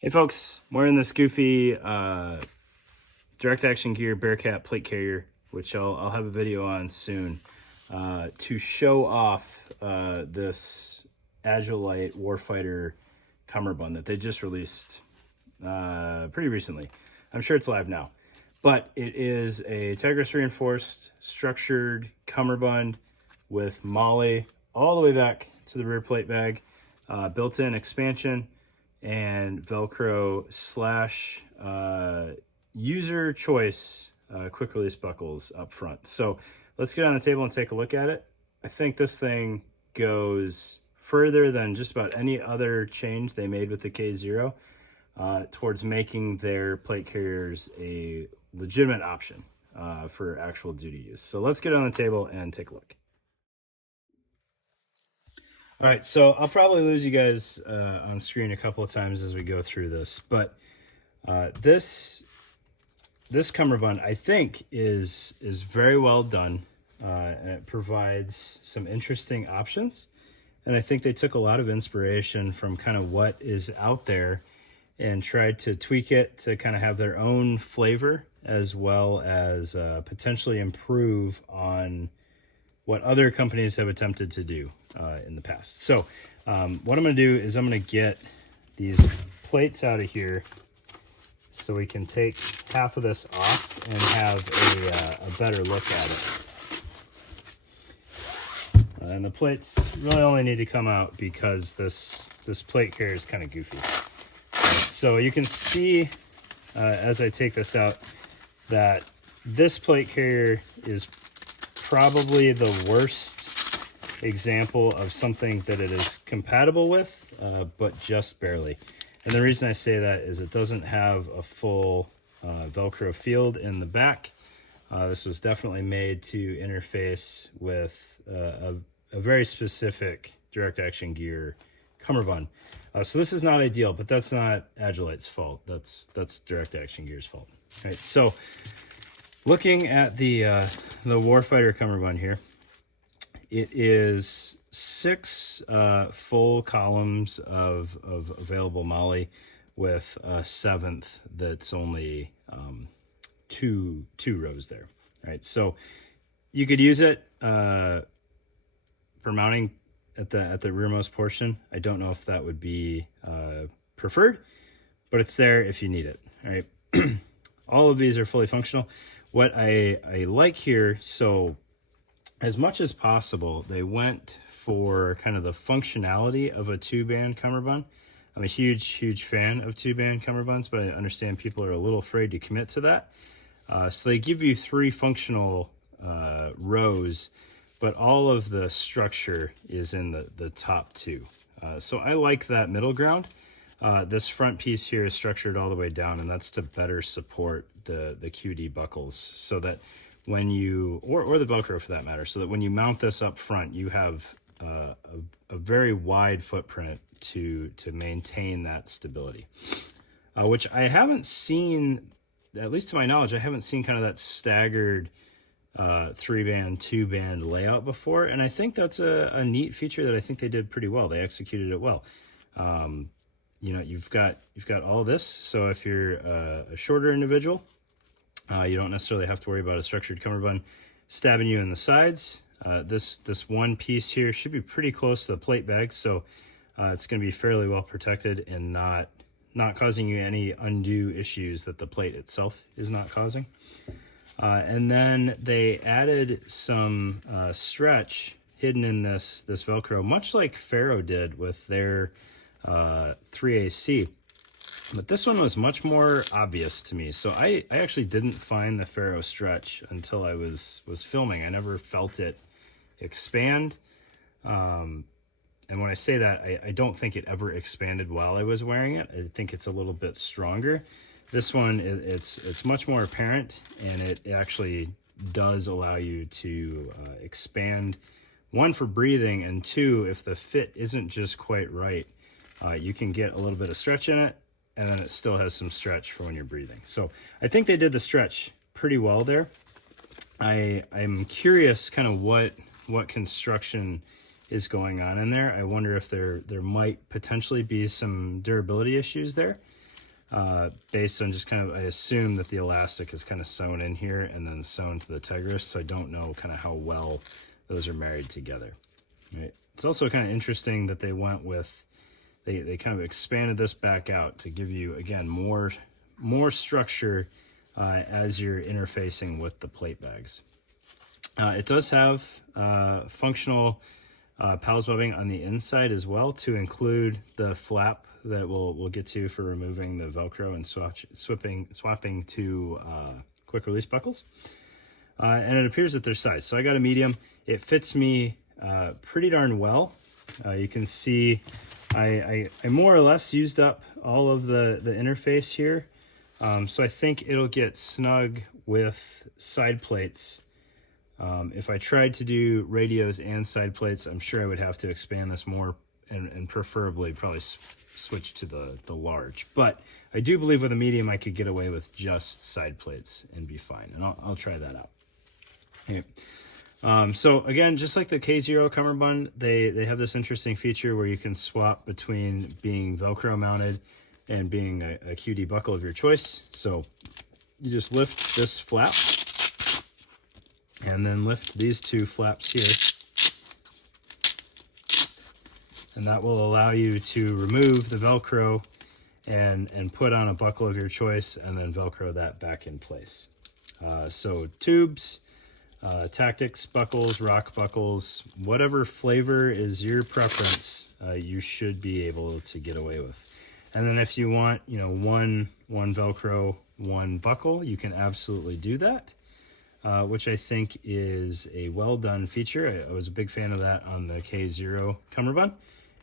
Hey folks, I'm wearing this goofy direct action gear Bearcat plate carrier, which I'll have a video on soon, to show off this Agilite Warfighter Cummerbund that they just released pretty recently. I'm sure it's live now, but it is a Tigris reinforced structured Cummerbund with MOLLE all the way back to the rear plate bag, built-in expansion, and Velcro slash user choice quick release buckles up front. So let's get on the table and take a look at it. I think this thing goes further than just about any other change they made with the K0 towards making their plate carriers a legitimate option for actual duty use. So let's get on the table and take a look. All right, so I'll probably lose you guys on screen a couple of times as we go through this, but this Cummerbund I think is very well done, and it provides some interesting options. And I think they took a lot of inspiration from kind of what is out there and tried to tweak it to kind of have their own flavor, as well as potentially improve on what other companies have attempted to do in the past. So what I'm going to do is I'm going to get these plates out of here so we can take half of this off and have a better look at it. And the plates really only need to come out because this plate carrier is kind of goofy. So you can see as I take this out that this plate carrier is probably the worst example of something that it is compatible with, but just barely. And the reason I say that is it doesn't have a full Velcro field in the back. This was definitely made to interface with a very specific direct action gear Cummerbund. So this is not ideal, but that's not Agilite's fault. That's direct action gear's fault. All right, so looking at the Warfighter Cummerbund here, it is 6 full columns of available MOLLE with a 7th that's only two rows there. All right, so you could use it for mounting at the rearmost portion. I don't know if that would be preferred, but it's there if you need it. All right, all of these are fully functional. What I like here, so as much as possible, they went for kind of the functionality of a 2-band Cummerbund. I'm a huge fan of 2-band Cummerbunds, but I understand people are a little afraid to commit to that. So they give you 3 functional rows, but all of the structure is in the top 2. So I like that middle ground. This front piece here is structured all the way down, and that's to better support the QD buckles, so that when you, or the Velcro for that matter, so that when you mount this up front, you have a very wide footprint to maintain that stability, which I haven't seen, at least to my knowledge, I haven't seen kind of that staggered 3-band, 2-band layout before, and I think that's a neat feature that I think they did pretty well. They executed it well. You know, you've got all this, so if you're a shorter individual, you don't necessarily have to worry about a structured Cummerbund stabbing you in the sides. This one piece here should be pretty close to the plate bag, so it's going to be fairly well protected and not causing you any undue issues that the plate itself is not causing. And then they added some stretch hidden in this Velcro, much like Faro did with their 3AC. But this one was much more obvious to me. So I actually didn't find the Faro stretch until I was filming. I never felt it expand. And when I say that, I don't think it ever expanded while I was wearing it. I think it's a little bit stronger. This one, it's much more apparent, and it actually does allow you to expand, 1, for breathing, and 2, if the fit isn't just quite right, you can get a little bit of stretch in it, and then it still has some stretch for when you're breathing. So I think they did the stretch pretty well there. I'm curious kind of what construction is going on in there. I wonder if there might potentially be some durability issues there. based on just kind of, I assume that the elastic is kind of sewn in here and then sewn to the Tigris, so I don't know kind of how well those are married together. Right. It's also kind of interesting that they went with, they kind of expanded this back out to give you, again, more structure as you're interfacing with the plate bags. It does have functional pals webbing on the inside as well, to include the flap that we'll get to for removing the Velcro and swapping to quick release buckles. And it appears that they're sized. So I got a medium. It fits me pretty darn well. You can see I more or less used up all of the interface here. So I think it'll get snug with side plates. If I tried to do radios and side plates, I'm sure I would have to expand this more and preferably probably switch to the large. But I do believe with a medium I could get away with just side plates and be fine. And I'll try that out. Okay. So again, just like the K0 Cummerbund, they have this interesting feature where you can swap between being Velcro mounted and being a QD buckle of your choice. So you just lift this flap and then lift these two flaps here. And that will allow you to remove the Velcro and put on a buckle of your choice and then Velcro that back in place. So tubes, tactics buckles, rock buckles, whatever flavor is your preference, you should be able to get away with. And then if you want, one Velcro, one buckle, you can absolutely do that, which I think is a well done feature. I was a big fan of that on the K0 Cummerbund,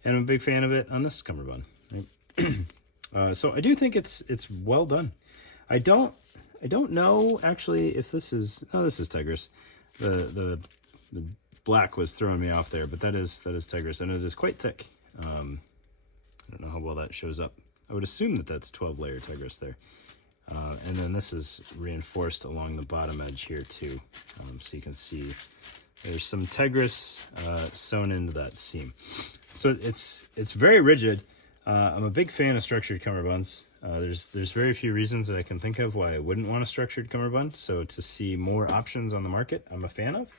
and I'm a big fan of it on this Cummerbund. Right? So I do think it's well done. I don't know actually if this is, oh, this is Tigris. The black was throwing me off there, but that is Tigris, and it is quite thick. I don't know how well that shows up. I would assume that that's 12-layer Tigris there. And then this is reinforced along the bottom edge here too. So you can see there's some Tigris sewn into that seam. So it's very rigid. I'm a big fan of structured cummerbunds. There's very few reasons that I can think of why I wouldn't want a structured cummerbund. So to see more options on the market, I'm a fan of.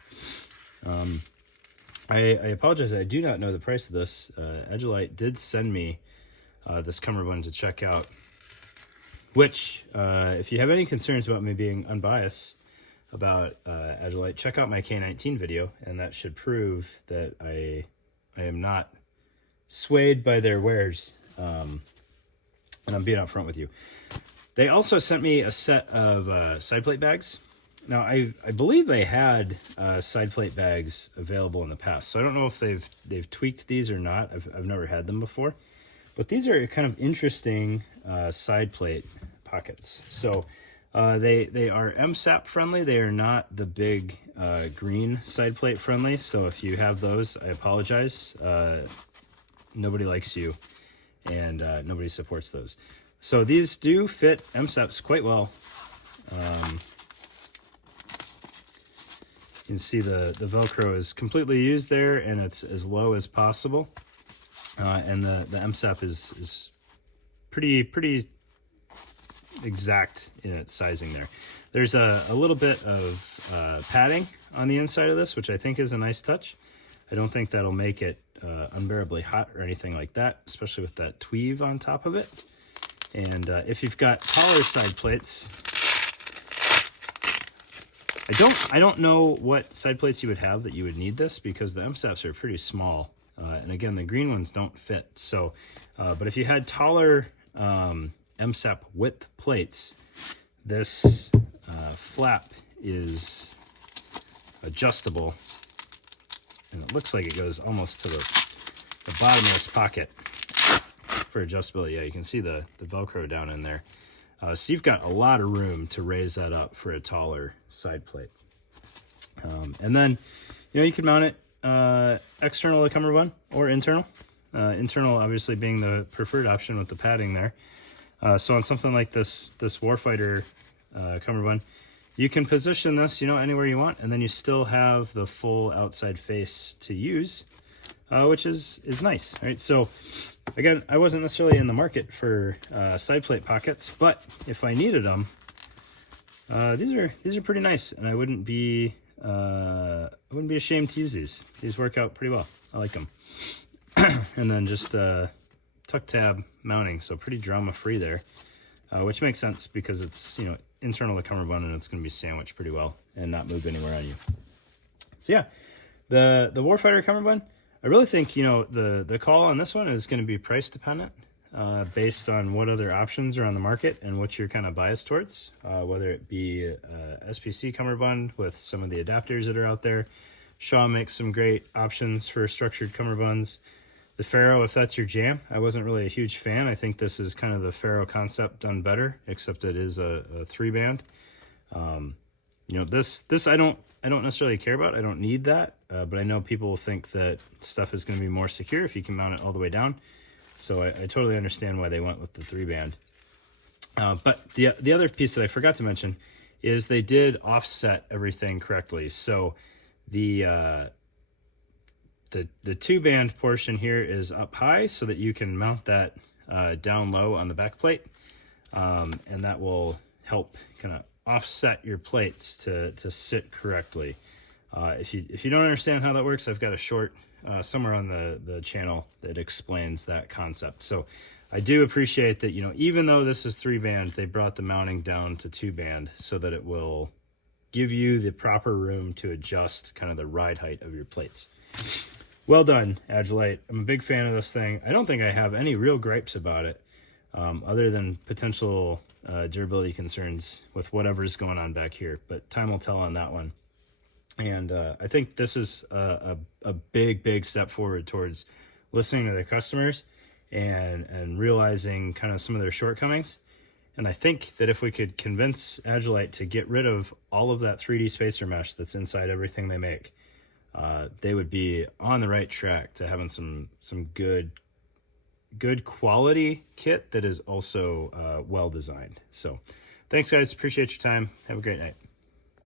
I apologize, I do not know the price of this. Agilite did send me this cummerbund to check out, which if you have any concerns about me being unbiased about Agilite, check out my K19 video, and that should prove that I am not swayed by their wares. And I'm being up front with you. They also sent me a set of side plate bags. Now, I believe they had side plate bags available in the past, so I don't know if they've tweaked these or not. I've never had them before, but these are kind of interesting side plate pockets. So they are MSAP friendly. They are not the big green side plate friendly. So if you have those, I apologize. Nobody likes you, and nobody supports those. So these do fit MSAPs quite well. You can see the Velcro is completely used there, and it's as low as possible. And the MSAP is pretty exact in its sizing there. There's a little bit of padding on the inside of this, which I think is a nice touch. I don't think that'll make it unbearably hot or anything like that, especially with that tweave on top of it. And if you've got taller side plates, I don't know what side plates you would have that you would need this, because the MSAPs are pretty small. And again, the green ones don't fit. So, but if you had taller MSAP width plates, this flap is adjustable, and it looks like it goes almost to the bottom of this pocket for adjustability. Yeah, you can see the Velcro down in there. So you've got a lot of room to raise that up for a taller side plate. And then, you can mount it external to cummerbund or internal. Internal obviously being the preferred option with the padding there. So on something like this Warfighter cummerbund, you can position this, anywhere you want, and then you still have the full outside face to use. which is nice. Right. So again, I wasn't necessarily in the market for side plate pockets, but if I needed them, these are pretty nice, and I wouldn't be ashamed to use these. These work out pretty well. I like them. And then just tuck tab mounting, so pretty drama free there, which makes sense because it's, you know, internal to cummerbund, and it's going to be sandwiched pretty well and not move anywhere on you. So yeah, the Warfighter cummerbund, I really think, you know, the call on this one is going to be price dependent, based on what other options are on the market and what you're kind of biased towards, whether it be SPC cummerbund with some of the adapters that are out there. Shaw makes some great options for structured cummerbunds. The Faro, if that's your jam, I wasn't really a huge fan. I think this is kind of the Faro concept done better, except it is a 3-band. You know, this I don't necessarily care about. I don't need that, but I know people will think that stuff is going to be more secure if you can mount it all the way down. So I totally understand why they went with the 3-band. But the other piece that I forgot to mention is they did offset everything correctly. So the 2-band portion here is up high so that you can mount that down low on the back plate, and that will help kind of offset your plates to sit correctly. If you don't understand how that works, I've got a short somewhere on the channel that explains that concept. So I do appreciate that, you know, even though this is 3-band, they brought the mounting down to 2-band so that it will give you the proper room to adjust kind of the ride height of your plates. Well done, Agilite. I'm a big fan of this thing. I don't think I have any real gripes about it, other than potential durability concerns with whatever's going on back here, but time will tell on that one. And I think this is a big step forward towards listening to their customers and realizing kind of some of their shortcomings. And I think that if we could convince Agilite to get rid of all of that 3D spacer mesh that's inside everything they make, they would be on the right track to having some good quality kit that is also well designed. So thanks guys, appreciate your time. Have a great night.